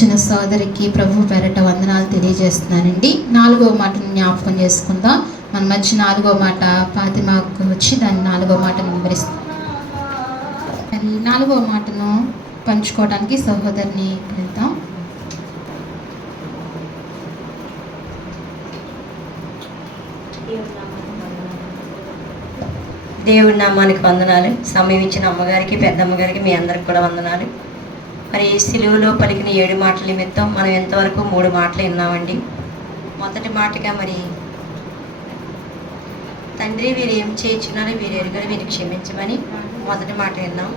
వచ్చిన సోదరికి ప్రభు పేరట వందనాలు తెలియజేస్తున్నానండి. 4వ మాటను జ్ఞాపకం చేసుకుందాం. మన మధ్య 4వ మాట ఫాతిమాకు వచ్చి దాని 4వ మాటను వివరిస్తాం. మరి 4వ మాటను పంచుకోవడానికి సహోదరిని వెళ్తాం. దేవుడి నామానికి వందనాలు. సమయం ఇచ్చిన అమ్మగారికి, పెద్దమ్మగారికి, మీ అందరికి కూడా వందనాలు. మరి సిలువలో పలికిన 7 మాటల నిమిత్తం మనం ఎంతవరకు 3 మాటలు విన్నామండి. మొదటి మాటగా మరి తండ్రి వీరు ఏం చేయించున్నారో వీరు ఎరుగరు, వీరికి క్షమించమని మొదటి మాట విన్నాం.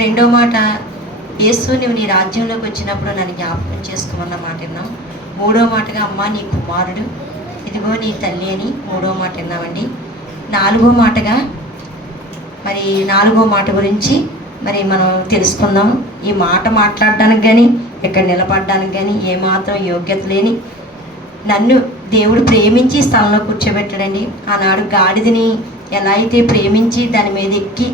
రెండో మాట యేసు నువ్వు నీ రాజ్యంలోకి వచ్చినప్పుడు నన్ను జ్ఞాపకం చేసుకోమన్న మాట విన్నాం. మూడో మాటగా అమ్మ నీ కుమారుడు, ఇదిగో నీ తల్లి అని 3వ మాట విన్నామండి. 4వ మాటగా మరి 4వ మాట గురించి మరి మనం తెలుసుకుందాం. ఈ మాట మాట్లాడడానికి కానీ ఇక్కడ నిలబడడానికి కానీ ఏమాత్రం యోగ్యత లేని నన్ను దేవుడు ప్రేమించి స్థలంలో కూర్చోబెట్టాడండి. ఆనాడు గాడిదని ఎలా అయితే ప్రేమించి దాని మీద ఎక్కి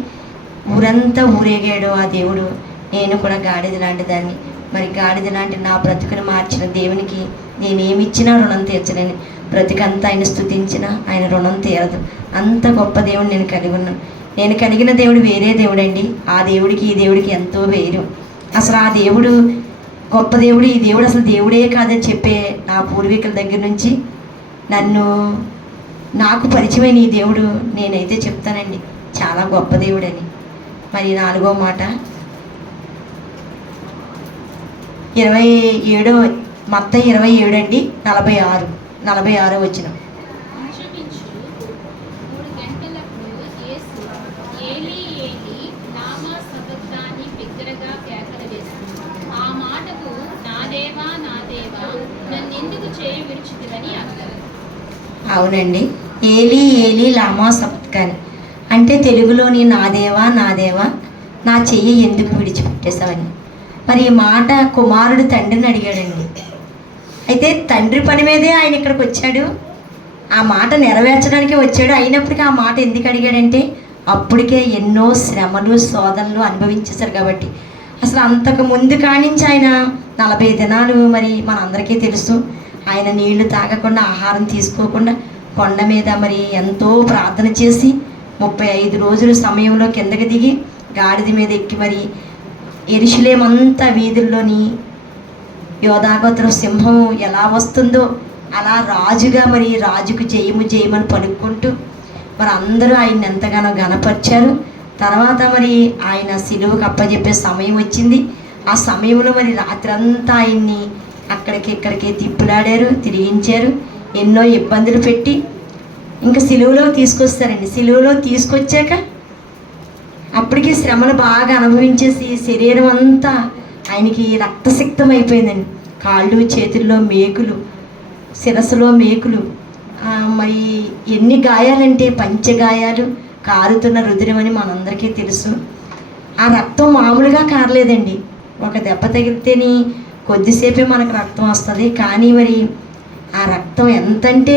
ఊరంతా ఊరేగాడో ఆ దేవుడు, నేను కూడా గాడిద లాంటి దాన్ని. మరి గాడిద లాంటి నా బ్రతుకుని మార్చిన దేవునికి నేనేమిచ్చినా రుణం తీర్చలేని, బ్రతికంతా ఆయన స్తుతించిన ఆయన రుణం తీరదు. అంత గొప్ప దేవుడు నేను కలిగి ఉన్నాను. నేను కలిగిన దేవుడు వేరే దేవుడు అండి. ఆ దేవుడికి ఈ దేవుడికి ఎంతో వేరు. అసలు ఆ దేవుడు గొప్ప దేవుడు, ఈ దేవుడు అసలు దేవుడే కాదని చెప్పే నా పూర్వీకుల దగ్గర నుంచి నాకు పరిచయమైన ఈ దేవుడు నేనైతే చెప్తానండి చాలా గొప్ప దేవుడని. మరి 4వ మాట 27 మత్తయి 27 అండి 46 వచనం. అవునండి, ఏలీ ఏలీ లామా సబక్తాని అంటే తెలుగులోని నా దేవా నా దేవా నా చెయ్యి ఎందుకు విడిచిపెట్టేశావని. మరి ఈ మాట కుమారుడు తండ్రిని అడిగాడండి. అయితే తండ్రి పని మీదే ఆయన ఇక్కడికి వచ్చాడు, ఆ మాట నెరవేర్చడానికి వచ్చాడు. అయినప్పటికీ ఆ మాట ఎందుకు అడిగాడంటే అప్పటికే ఎన్నో శ్రమలు శోధనలు అనుభవించేశారు కాబట్టి. అసలు అంతకు ముందు కానించి ఆయన 40 దినాలు మరి మనందరికీ తెలుసు, ఆయన నీళ్లు తాగకుండా ఆహారం తీసుకోకుండా కొండ మీద మరి ఎంతో ప్రార్థన చేసి 35 రోజుల సమయంలో కిందకి దిగి గాడిద మీద ఎక్కి మరి యెరూషలేమంతా వీధుల్లోని యోధాగోత్ర సింహం ఎలా వస్తుందో అలా రాజుగా మరి రాజుకు జయము జయమని పలుక్కుంటూ మరి అందరూ ఆయన్ని ఎంతగానో గణపరిచారు. తర్వాత మరి ఆయన సిలువకు అప్పచెప్పే సమయం వచ్చింది. ఆ సమయంలో మరి రాత్రంతా ఆయన్ని అక్కడికి ఇక్కడికి తిప్పులాడారు, తిరిగించారు, ఎన్నో ఇబ్బందులు పెట్టి ఇంకా సిలువలో తీసుకొస్తారండి. సిలువలో తీసుకొచ్చాక అప్పటికి శ్రమలు బాగా అనుభవించేసి శరీరం అంతా ఆయనకి రక్తసిక్తం అయిపోయిందండి. కాళ్ళు చేతుల్లో మేకులు, శిరస్సులో మేకులు, మరి ఎన్ని గాయాలంటే పంచగాయాలు, కారుతున్న రుధిరం అని మనందరికీ తెలుసు. ఆ రక్తం మామూలుగా కారలేదండి. ఒక దెబ్బ తగిలితేని కొద్దిసేపే మనకు రక్తం వస్తుంది, కానీ మరి ఆ రక్తం ఎంతంటే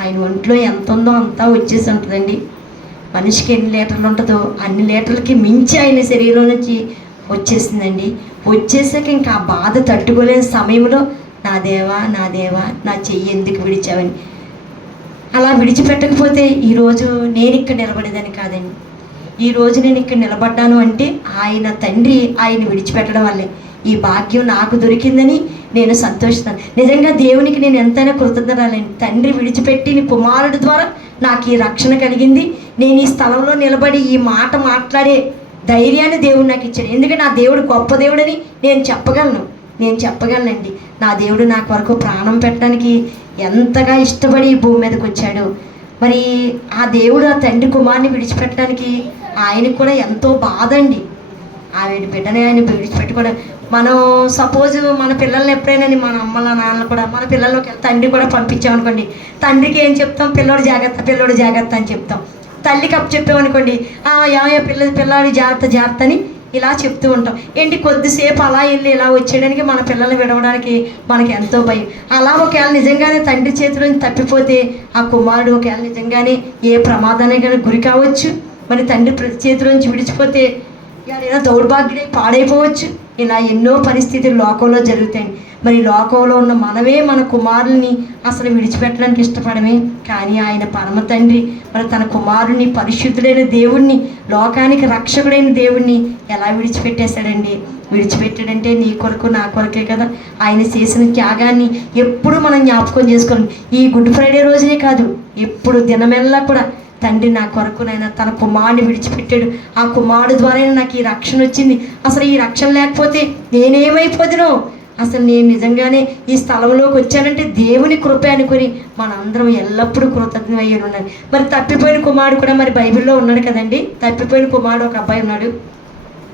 ఆయన ఒంట్లో ఎంత ఉందో అంతా వచ్చేసి ఉంటుందండి. మనిషికి ఎన్ని లీటర్లు ఉంటుందో అన్ని లీటర్లకి మించి ఆయన శరీరం నుంచి వచ్చేసిందండి. వచ్చేసాక ఇంకా ఆ బాధ తట్టుకోలేని సమయంలో నా దేవా నా దేవా నా చెయ్యి ఎందుకు విడిచావని. అలా విడిచిపెట్టకపోతే ఈరోజు నేను ఇక్కడ నిలబడేదని కాదండి. ఈరోజు నేను ఇక్కడ నిలబడ్డాను అంటే ఆయన తండ్రి ఆయన విడిచిపెట్టడం వల్లే. ఈ భాగ్యం నాకు దొరికిందని నేను సంతోషిస్తాను. నిజంగా దేవునికి నేను ఎంతైనా కృతజ్ఞతలండి. తండ్రి విడిచిపెట్టి నీ కుమారుడు ద్వారా నాకు ఈ రక్షణ కలిగింది. నేను ఈ స్థలంలో నిలబడి ఈ మాట మాట్లాడే ధైర్యాన్ని దేవుడు నాకు ఇచ్చాడు. ఎందుకంటే నా దేవుడు గొప్ప దేవుడని నేను చెప్పగలనండి. నా దేవుడు నా కొరకు ప్రాణం పెట్టడానికి ఎంతగా ఇష్టపడి ఈ భూమి మీదకి వచ్చాడు. మరి ఆ దేవుడు ఆ తండ్రి కుమారుని విడిచిపెట్టడానికి ఆయనకు కూడా ఎంతో బాధ అండి. ఆవిడ బిడ్డని ఆయన విడిచిపెట్టుకోవడం. మనం సపోజ్ మన పిల్లల్ని ఎప్పుడైనా మన అమ్మల నాన్నలు కూడా మన పిల్లల్లోకి తండ్రి కూడా పంపించామనుకోండి, తండ్రికి ఏం చెప్తాం? పిల్లోడు జాగ్రత్త అని చెప్తాం. తల్లికి అప్పు చెప్పామనుకోండి, పిల్లాడు జాగ్రత్త అని ఇలా చెప్తూ ఉంటాం. ఏంటి కొద్దిసేపు అలా వెళ్ళి ఇలా వచ్చేయడానికి మన పిల్లల్ని విడవడానికి మనకి ఎంతో భయం. అలా ఒకవేళ నిజంగానే తండ్రి చేతిలోంచి తప్పిపోతే ఆ కుమారుడు ఒకవేళ నిజంగానే ఏ ప్రమాదానికి కానీ గురి కావచ్చు. మరి తండ్రి చేతిలోంచి విడిచిపోతే ఏదైనా దౌర్భాగ్యుడై పాడైపోవచ్చు. ఇలా ఎన్నో పరిస్థితులు లోకంలో జరుగుతాయి. మరి లోకంలో ఉన్న మనమే మన కుమారుల్ని అసలు విడిచిపెట్టడానికి ఇష్టపడమే, కానీ ఆయన పరమ తండ్రి మరి తన కుమారుని పరిశుద్ధుడైన దేవుణ్ణి, లోకానికి రక్షకుడైన దేవుణ్ణి ఎలా విడిచిపెట్టేశాడండి. విడిచిపెట్టాడంటే నీ కొరకు నా కొరకే కదా. ఆయన చేసిన త్యాగాన్ని ఎప్పుడు మనం జ్ఞాపకం చేసుకోవాలి. ఈ గుడ్ ఫ్రైడే రోజునే కాదు, ఎప్పుడు దినమెల్లా కూడా తండ్రి నా కొరకునైనా తన కుమారుని విడిచిపెట్టాడు. ఆ కుమారుడు ద్వారా నాకు ఈ రక్షణ వచ్చింది. అసలు ఈ రక్షణ లేకపోతే నేనేమైపోదునో, అసలు నేను నిజంగానే ఈ స్థలంలోకి వచ్చానంటే దేవుని కృప అనుకుని మనందరం ఎల్లప్పుడూ కృతజ్ఞమయ్యి ఉన్నాడు. మరి తప్పిపోయిన కుమారుడు కూడా మరి బైబిల్లో ఉన్నాడు కదండి. తప్పిపోయిన కుమారుడు ఒక అబ్బాయి ఉన్నాడు.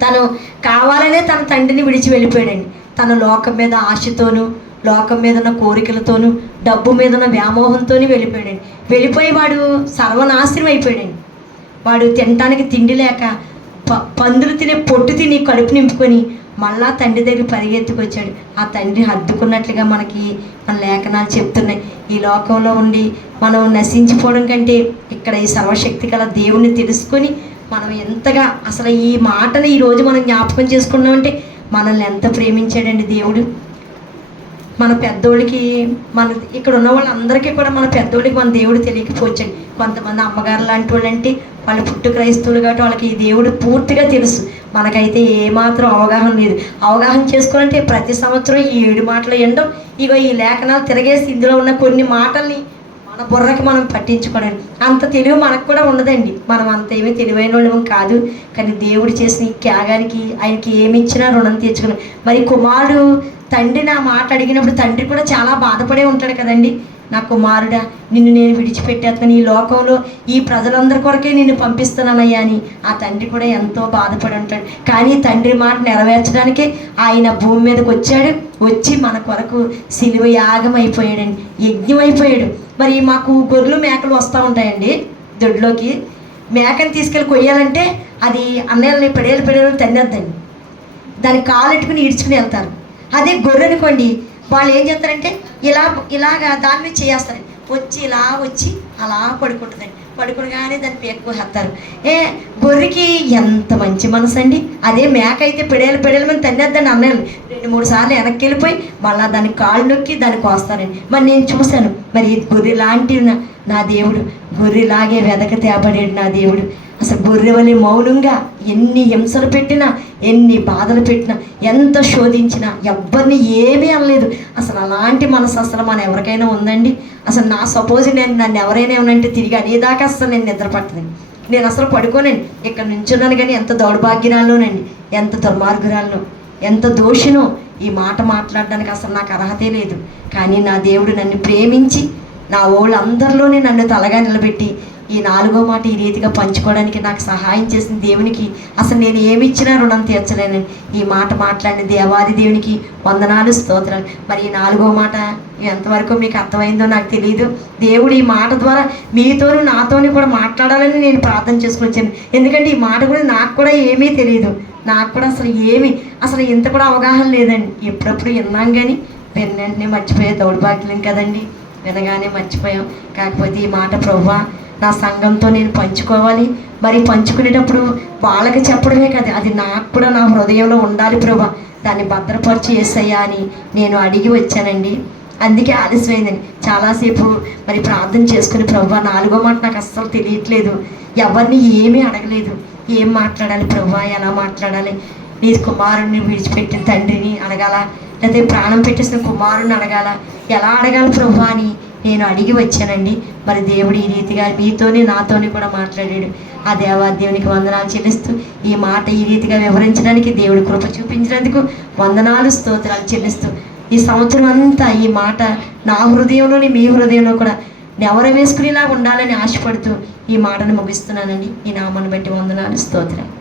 తను కావాలనే తన తండ్రిని విడిచి వెళ్ళిపోయాడండి. తన లోకం మీద ఆశతోనూ, లోకం మీద ఉన్న కోరికలతోనూ, డబ్బు మీద ఉన్న వ్యామోహంతో వెళ్ళిపోయాడండి. వెళ్ళిపోయి వాడు సర్వనాశనం అయిపోయాడండి. వాడు తినటానికి తిండి లేక పందులు తినే పొట్టు తిని కడుపు నింపుకొని మళ్ళా తండ్రి దగ్గర పరిగెత్తుకొచ్చాడు. ఆ తండ్రి హద్దుకున్నట్లుగా మనకి మన లేఖనాలు చెప్తున్నాయి. ఈ లోకంలో ఉండి మనం నశించిపోవడం కంటే ఇక్కడ ఈ సర్వశక్తి గల దేవుణ్ణి తెలుసుకొని మనం ఎంతగా అసలు ఈ మాటని ఈరోజు మనం జ్ఞాపకం చేసుకున్నామంటే మనల్ని ఎంత ప్రేమించాడండి దేవుడు. మన పెద్దోళ్ళకి, మన ఇక్కడ ఉన్న వాళ్ళందరికీ కూడా మన పెద్దోళ్ళకి మన దేవుడు తెలియకపోవచ్చండి. కొంతమంది అమ్మగారు లాంటి వాళ్ళు అంటే వాళ్ళు పుట్టు క్రైస్తవులు కాబట్టి వాళ్ళకి ఈ దేవుడు పూర్తిగా తెలుసు. మనకైతే ఏమాత్రం అవగాహన లేదు. అవగాహన చేసుకోవాలంటే ప్రతి సంవత్సరం ఈ 7 మాటలు ఎండో ఇగో ఈ లేఖనాలు తిరగేసి ఇందులో ఉన్న కొన్ని మాటల్ని మన బుర్రకి మనం పట్టించుకోవడానికి అంత తెలివి మనకు కూడా ఉండదండి. మనం అంత ఏమీ తెలివైన వాళ్ళం కాదు. కానీ దేవుడు చేసిన ఈ త్యాగానికి ఆయనకి ఏమి ఇచ్చినా రుణం తీర్చుకున్నాం. మరి కుమారుడు తండ్రి నా మాట అడిగినప్పుడు తండ్రి కూడా చాలా బాధపడే ఉంటాడు కదండి. నా కుమారుడా, నిన్ను నేను విడిచిపెట్టేస్తాను, ఈ లోకంలో ఈ ప్రజలందరి కొరకే నిన్ను పంపిస్తున్నానయ్యా అని ఆ తండ్రి కూడా ఎంతో బాధపడి ఉంటాడు. కానీ తండ్రి మాట నెరవేర్చడానికే ఆయన భూమి మీదకి వచ్చాడు. వచ్చి మన కొరకు సిలువ యాగం అయిపోయాడండి, యజ్ఞం అయిపోయాడు. మరి మాకు గొర్రెలు మేకలు వస్తూ ఉంటాయండి దొడ్లోకి. మేకని తీసుకెళ్ళి కొయ్యాలంటే అది అన్నయ్యని పెడేలు తన్నేద్దండి. దానికి కాలు ఎట్టుకుని ఈడ్చుకుని వెళ్తారు. అదే గొర్రె అనుకోండి, వాళ్ళు ఏం చేస్తారంటే ఇలాగా దాని మీద చేస్తారు. ఇలా వచ్చి అలా పడుకుంటుందండి. పడుకునగానే దాన్ని పేక్కుపోతారు. గొర్రెకి ఎంత మంచి మనసు అండి. అదే మేక అయితే పెడేలు మీద తన్నేద్దండి. అన్నయ్యలు 2-3 సార్లు వెనక్కి వెళ్ళిపోయి మళ్ళీ దానికి కాళ్ళు నొక్కి దాన్ని కోస్తారండి. మరి నేను చూశాను. మరి గొర్రె లాంటి నా దేవుడు, గొర్రెలాగే వెదక తేబడాడు నా దేవుడు. అసలు గొర్రె వలె మౌనంగా ఎన్ని హింసలు పెట్టినా, ఎన్ని బాధలు పెట్టినా, ఎంత శోధించినా ఎవ్వరిని ఏమీ అనలేదు. అసలు అలాంటి మనసు అసలు మన ఎవరికైనా ఉందండి? అసలు సపోజ్ నన్ను ఎవరైనా ఏమనంటే తిరిగి అనేదాకా అసలు నేను నిద్ర పట్టదండి. నేను అసలు పడుకోనండి. ఇక్కడ నుంచున్నాను కానీ ఎంత దౌర్భాగ్యరాల్లోనండి, ఎంత దుర్మార్గురాల్లో, ఎంత దోషినో ఈ మాట మాట్లాడడానికి అసలు నాకు అర్హతే లేదు. కానీ నా దేవుడు నన్ను ప్రేమించి నా వాళ్ళందరిలోనే నన్ను తలగా నిలబెట్టి ఈ 4వ మాట ఈ రీతిగా పంచుకోవడానికి నాకు సహాయం చేసిన దేవునికి అసలు నేను ఏమి ఇచ్చినా రుణం తీర్చలేనండి. ఈ మాట మాట్లాడిన దేవాది దేవునికి వందనాలు, స్తోత్రాలు. మరి ఈ 4వ మాట ఎంతవరకు మీకు అర్థమైందో నాకు తెలియదు. దేవుడు ఈ మాట ద్వారా మీతోనూ నాతోని కూడా మాట్లాడాలని నేను ప్రార్థన చేసుకుని వచ్చాను. ఎందుకంటే ఈ మాట కూడా నాకు కూడా ఏమీ తెలియదు. నాకు కూడా అసలు ఇంత కూడా అవగాహన లేదండి. ఎప్పుడప్పుడు విన్నాం కానీ వెంటనే మర్చిపోయే దౌర్భాగ్యం కదండి. వినగానే మర్చిపోయాం. కాకపోతే ఈ మాట ప్రభువా నా సంఘంతో నేను పంచుకోవాలి. మరి పంచుకునేటప్పుడు వాళ్ళకి చెప్పడమే కదా, అది నాకు కూడా నా హృదయంలో ఉండాలి ప్రభా. దాన్ని భద్రపరిచి యేసయ్యా అని నేను అడిగి వచ్చానండి. అందుకే ఆలస్యమైందండి. చాలాసేపు మరి ప్రార్థన చేసుకుని ప్రభువా 4వ మాట నాకు అస్సలు తెలియట్లేదు, ఎవరిని ఏమీ అడగలేదు. ఏం మాట్లాడాలి ప్రభువా, ఎలా మాట్లాడాలి? నీ కుమారుడిని విడిచిపెట్టిన తండ్రిని అడగాల, లేకపోతే ప్రాణం పెట్టేసిన కుమారుడిని అడగాల, ఎలా అడగాలి ప్రభువా అని నేను అడిగి వచ్చానండి. మరి దేవుడు ఈ రీతిగా మీతోని నాతోని కూడా మాట్లాడాడు. ఆ దేవునికి వందనాలు చెల్లిస్తూ ఈ మాట ఈ రీతిగా వివరించడానికి దేవుడి కృప చూపించినందుకు వందనాలు, స్తోత్రాలు చెల్లిస్తూ ఈ సంవత్సరం అంతా ఈ మాట నా హృదయంలోని మీ హృదయంలో కూడా నెవర వేసుకునేలా ఉండాలని ఆశపడుతూ ఈ మాటను ముగిస్తున్నానండి. ఈ నామాన్ని బట్టి వందనాలు, స్తోత్రాలు.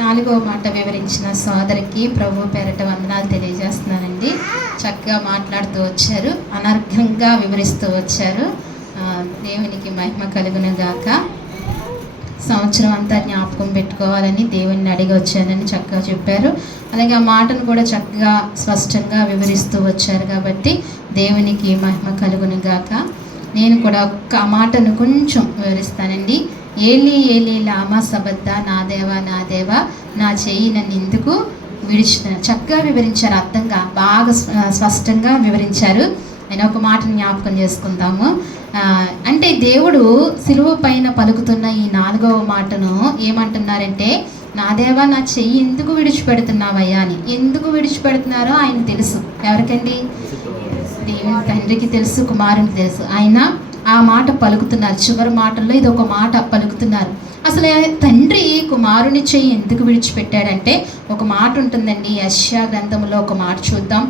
4వ మాట వివరించిన సోదరికి ప్రభు పేరట వందనాలు తెలియజేస్తున్నానండి. చక్కగా మాట్లాడుతూ వచ్చారు, అనర్ఘంగా వివరిస్తూ వచ్చారు. దేవునికి మహిమ కలుగును గాక. సంవత్సరం అంతా జ్ఞాపకం పెట్టుకోవాలని దేవుణ్ణి అడిగి వచ్చానని చక్కగా చెప్పారు. అలాగే ఆ మాటను కూడా చక్కగా స్పష్టంగా వివరిస్తూ వచ్చారు కాబట్టి దేవునికి మహిమ కలుగును గాక. నేను కూడా ఒక్క మాటను కొంచెం వివరిస్తానండి. ఏలి ఏలి లామా సబద్దా, నా దేవా నా దేవా నా చెయ్యి నన్ను ఎందుకు విడిచిన. చక్కగా వివరించారు, అర్థంగా బాగా స్పష్టంగా వివరించారు. నేను ఒక మాటను జ్ఞాపకం చేసుకుందాము. అంటే దేవుడు సిలువ పైన పలుకుతున్న ఈ 4వ మాటను ఏమంటున్నారంటే, నా దేవా నా చెయ్యి ఎందుకు విడిచిపెడుతున్నావయ్యా అని. ఎందుకు విడిచిపెడుతున్నారో ఆయన తెలుసు. ఎవరికండి? దేవుని తండ్రికి తెలుసు, కుమారునికి తెలుసు. ఆయన ఆ మాట పలుకుతున్నారు. చివరి మాటల్లో ఇది ఒక మాట పలుకుతున్నారు. అసలు తండ్రి కుమారుని చెయ్యి ఎందుకు విడిచిపెట్టాడంటే ఒక మాట ఉంటుందండి. యెషయా గ్రంథంలో ఒక మాట చూద్దాం.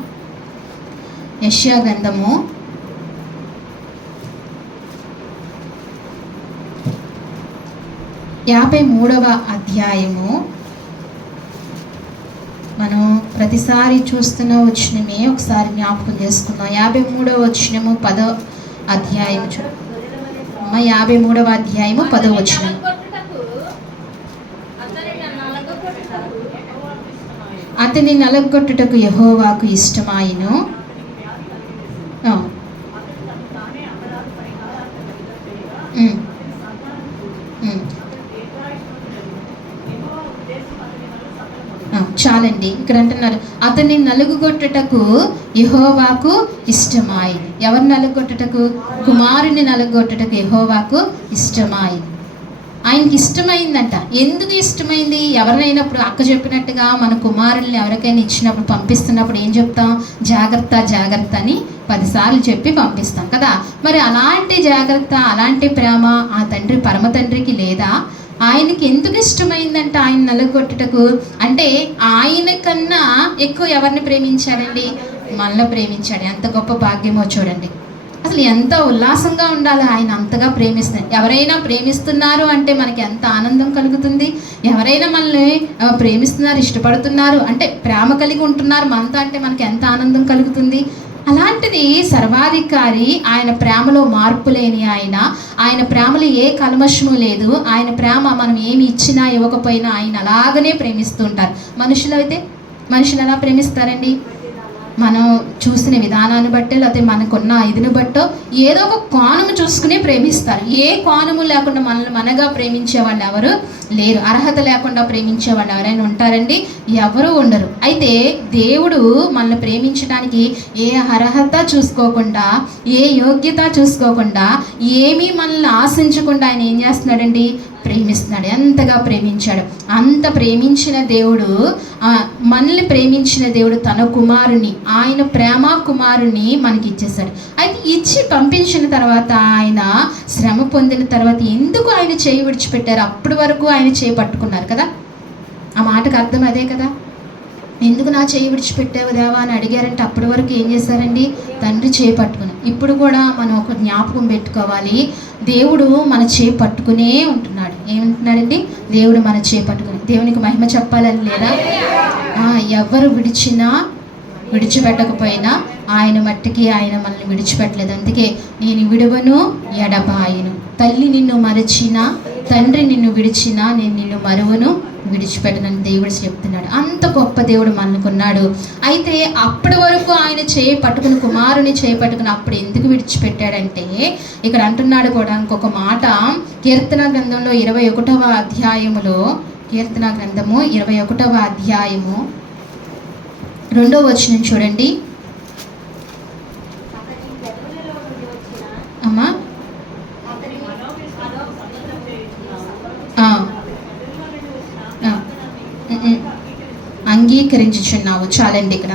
యెషయా గ్రంథము 53వ అధ్యాయము. మనం ప్రతిసారి చూస్తున్న వచనమే ఒకసారి జ్ఞాపకం చేసుకుందాం. 53వ వచనము 10వ అధ్యాయము 53వ అధ్యాయము 10వ వచనం. అతని నలగొట్టుటకు యెహోవాకు ఇష్టమాయెను. చాలండి. ఇక్కడ అంటున్నారు అతన్ని నలుగుగొట్టుటకు యెహోవాకు ఇష్టమాయెను. ఎవరు నలుగొట్టుటకు? కుమారుని నలుగొట్టుటకు యెహోవాకు ఇష్టమాయెను. ఆయనకి ఇష్టమైందంట. ఎందుకు ఇష్టమైంది? ఎవరినైనా ఇప్పుడు అక్క చెప్పినట్టుగా మన కుమారుల్ని ఎవరికైనా ఇచ్చినప్పుడు, పంపిస్తున్నప్పుడు ఏం చెప్తాం? జాగ్రత్త జాగ్రత్త అని 10 సార్లు చెప్పి పంపిస్తాం కదా. మరి అలాంటి జాగ్రత్త, అలాంటి ప్రేమ ఆ తండ్రి, పరమ తండ్రికి లేదా? ఆయనకి ఎందుకు ఇష్టమైందంట ఆయన నలుగొట్టుటకు? అంటే ఆయన కన్నా ఎక్కువ ఎవరిని ప్రేమించాడండి? మనలో ప్రేమించాడు. ఎంత గొప్ప భాగ్యమో చూడండి. అసలు ఎంత ఉల్లాసంగా ఉండాలి ఆయన అంతగా ప్రేమిస్తున్నారు. ఎవరైనా ప్రేమిస్తున్నారు అంటే మనకి ఎంత ఆనందం కలుగుతుంది. ఎవరైనా మనల్ని ప్రేమిస్తున్నారు, ఇష్టపడుతున్నారు అంటే, ప్రేమ కలిగి ఉంటున్నారు మనతో అంటే మనకి ఎంత ఆనందం కలుగుతుంది. అలాంటిది సర్వాధికారి, ఆయన ప్రేమలో మార్పు లేని ఆయన ప్రేమలో ఏ కల్మషము లేదు. ఆయన ప్రేమ మనం ఏమి ఇచ్చినా ఇవ్వకపోయినా ఆయన అలాగనే ప్రేమిస్తూ ఉంటారు. మనుషులు ఎలా ప్రేమిస్తారండి? మనం చూసిన విధానాన్ని బట్టి, లేకపోతే మనకున్న ఇదిని బట్టో ఏదో ఒక కోణము చూసుకుని ప్రేమిస్తారు. ఏ కోణము లేకుండా మనల్ని మనగా ప్రేమించే వాళ్ళు ఎవరు లేరు. అర్హత లేకుండా ప్రేమించే వాళ్ళు ఎవరైనా ఉంటారండి? ఎవరు ఉండరు. అయితే దేవుడు మనల్ని ప్రేమించడానికి ఏ అర్హత చూసుకోకుండా, ఏ యోగ్యత చూసుకోకుండా, ఏమీ మనల్ని ఆశించకుండా ఆయన ఏం చేస్తున్నాడండి? ప్రేమిస్తున్నాడు. ఎంతగా ప్రేమించాడు. అంత ప్రేమించిన దేవుడు, మనల్ని ప్రేమించిన దేవుడు తన కుమారుని, ఆయన ప్రేమ కుమారుని మనకి ఇచ్చేశాడు. అయితే ఇచ్చి పంపించిన తర్వాత, ఆయన శ్రమ పొందిన తర్వాత ఎందుకు ఆయన చేయి విడిచిపెట్టారు? అప్పటి వరకు ఆయన చేయి పట్టుకున్నారు కదా. ఆ మాటకు అర్థం అదే కదా. ఎందుకు నా చేయి విడిచిపెట్టావు దేవా అని అడిగారంటే అప్పటి వరకు ఏం చేశారండి? తండ్రి చేయి పట్టుకుని. ఇప్పుడు కూడా మనం ఒక జ్ఞాపకం పెట్టుకోవాలి, దేవుడు మన చేయి పట్టుకునే ఉంటున్నాడు. ఏమంటున్నాడండి? దేవుడు మన చేయి పట్టుకుని. దేవునికి మహిమ చెప్పాలని లేదా? ఎవరు విడిచిపెట్టకపోయినా ఆయన మట్టికి ఆయన మనల్ని విడిచిపెట్టలేదు. అందుకే నేను విడువను ఎడబాయను. తల్లి నిన్ను మరచినా, తండ్రి నిన్ను విడిచినా నేను నిన్ను మరువను, విడిచిపెట్టనని దేవుడు చెప్తున్నాడు. అంత గొప్ప దేవుడు మనకున్నాడు. అయితే అప్పటి వరకు ఆయన చేయి పట్టుకుని, కుమారుని చేయి పట్టుకుని అప్పుడు ఎందుకు విడిచిపెట్టాడంటే, ఇక్కడ అంటున్నాడు కూడా ఇంకొక మాట. కీర్తన గ్రంథంలో 21వ అధ్యాయములో, కీర్తన గ్రంథము 21వ అధ్యాయము 2వ వచనం చూడండి అమ్మా. అంగీకరించుచున్నావు. చాలండి. ఇక్కడ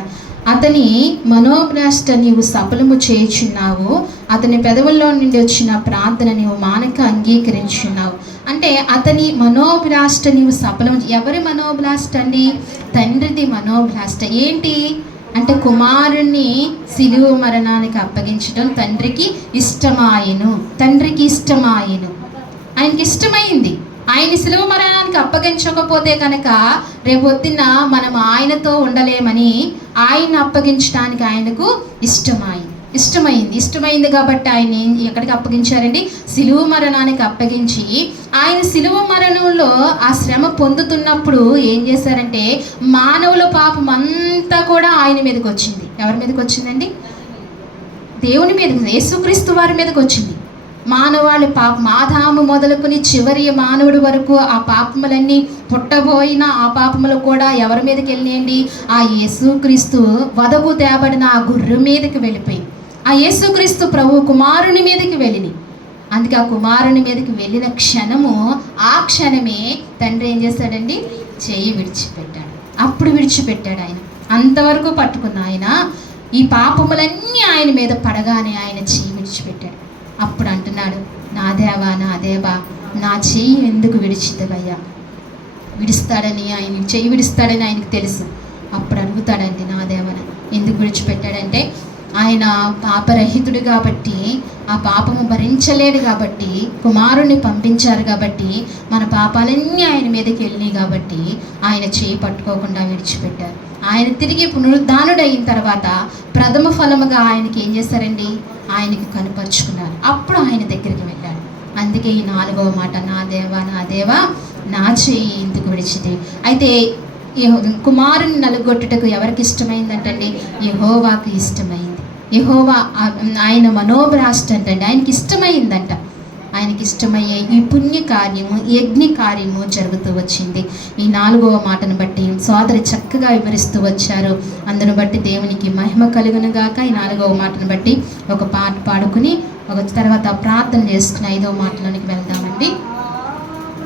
అతని మనోభ్రాష్ట నీవు సఫలము చేయుచున్నావు, అతని పెదవుల్లో నుండి వచ్చిన ప్రార్థన నీవు మానక అంగీకరించున్నావు. అంటే అతని మనోభ్రాష్ట నీవు సఫలం. ఎవరి మనోభ్రాష్ట అండి? తండ్రిది మనోభ్రాష్ట. ఏంటి అంటే కుమారుణ్ణి సిలువ మరణానికి అప్పగించడం తండ్రికి ఇష్టమాయెను. ఆయనకి ఇష్టమైంది. ఆయన సిలువ మరణానికి అప్పగించకపోతే కనుక రేపొద్దున మనం ఆయనతో ఉండలేమని ఆయన అప్పగించడానికి ఆయనకు ఇష్టమైంది కాబట్టి ఆయన ఎక్కడికి అప్పగించారండి? సిలువ మరణానికి అప్పగించి, ఆయన సిలువ మరణంలో ఆ శ్రమ పొందుతున్నప్పుడు ఏం చేశారంటే, మానవుల పాపం అంతా కూడా ఆయన మీదకి వచ్చింది. ఎవరి మీదకి వచ్చిందండి? దేవుని మీదకి, యేసుక్రీస్తు వారి మీదకి వచ్చింది. మానవాళి పాపం ఆదాము మొదలుకొని చివరి మానవుడి వరకు ఆ పాపములన్నీ పుట్టబోయిన ఆ పాపములు కూడా ఎవరి మీదకి వెళ్ళినాయండి? ఆ యేసుక్రీస్తు వదకు తేబడిన ఆ గుర్రు మీదకి వెళ్ళిపోయి ఆ యేసుక్రీస్తు ప్రభు కుమారుని మీదకి వెళ్ళినాయి. అందుకే ఆ కుమారుని మీదకి వెళ్ళిన క్షణము, ఆ క్షణమే తండ్రి ఏం చేశాడండి? చెయ్యి విడిచిపెట్టాడు. అప్పుడు విడిచిపెట్టాడు ఆయన. అంతవరకు పట్టుకున్న ఆయన ఈ పాపములన్నీ ఆయన మీద పడగానే ఆయన చెయ్యి విడిచిపెట్టాడు. అప్పుడు అంటున్నాడు, నా దేవా నా దేవా నా చెయ్యి ఎందుకు విడిచిదవయ్యా? విడుస్తాడని ఆయన చెయ్యి విడుస్తాడని ఆయనకు తెలుసు. అప్పుడు అడుగుతాడండి, నా దేవన ఎందుకు విడిచిపెట్టాడంటే ఆయన పాపరహితుడు కాబట్టి, ఆ పాపము భరించలేడు కాబట్టి కుమారుణ్ణి పంపించారు కాబట్టి, మన పాపాలన్నీ ఆయన మీదకి వెళ్ళినాయి కాబట్టి ఆయన చేయి పట్టుకోకుండా విడిచిపెట్టారు. ఆయన తిరిగి పునరుద్ధానుడైన తర్వాత ప్రథమ ఫలముగా ఆయనకి ఏం చేశారండి? ఆయనకి కనుపరుచుకున్నారు. అప్పుడు ఆయన దగ్గరికి వెళ్ళాడు. అందుకే ఈ 4వ మాట, నా దేవా నా చెయ్యి ఎందుకు విడిచిది? అయితే కుమారుని నలుగొట్టుటకు ఎవరికి ఇష్టమైందంటండి? యెహోవాకు ఇష్టమైంది. యెహోవా ఆయన మనోభ్రాష్ట అంటండి, ఆయనకి ఇష్టమైందంట. ఆయనకి ఇష్టమయ్యే ఈ పుణ్య కార్యము, యజ్ఞ కార్యము జరుగుతూ వచ్చింది. ఈ 4వ మాటను బట్టి సోదరి చక్కగా వివరిస్తూ వచ్చారు. అందును బట్టి దేవునికి మహిమ కలుగును గాక. ఈ 4వ మాటను బట్టి ఒక పాట పాడుకుని ఒక తర్వాత ప్రార్థన చేసుకుని 5వ మాటలోనికి వెళ్దామండి.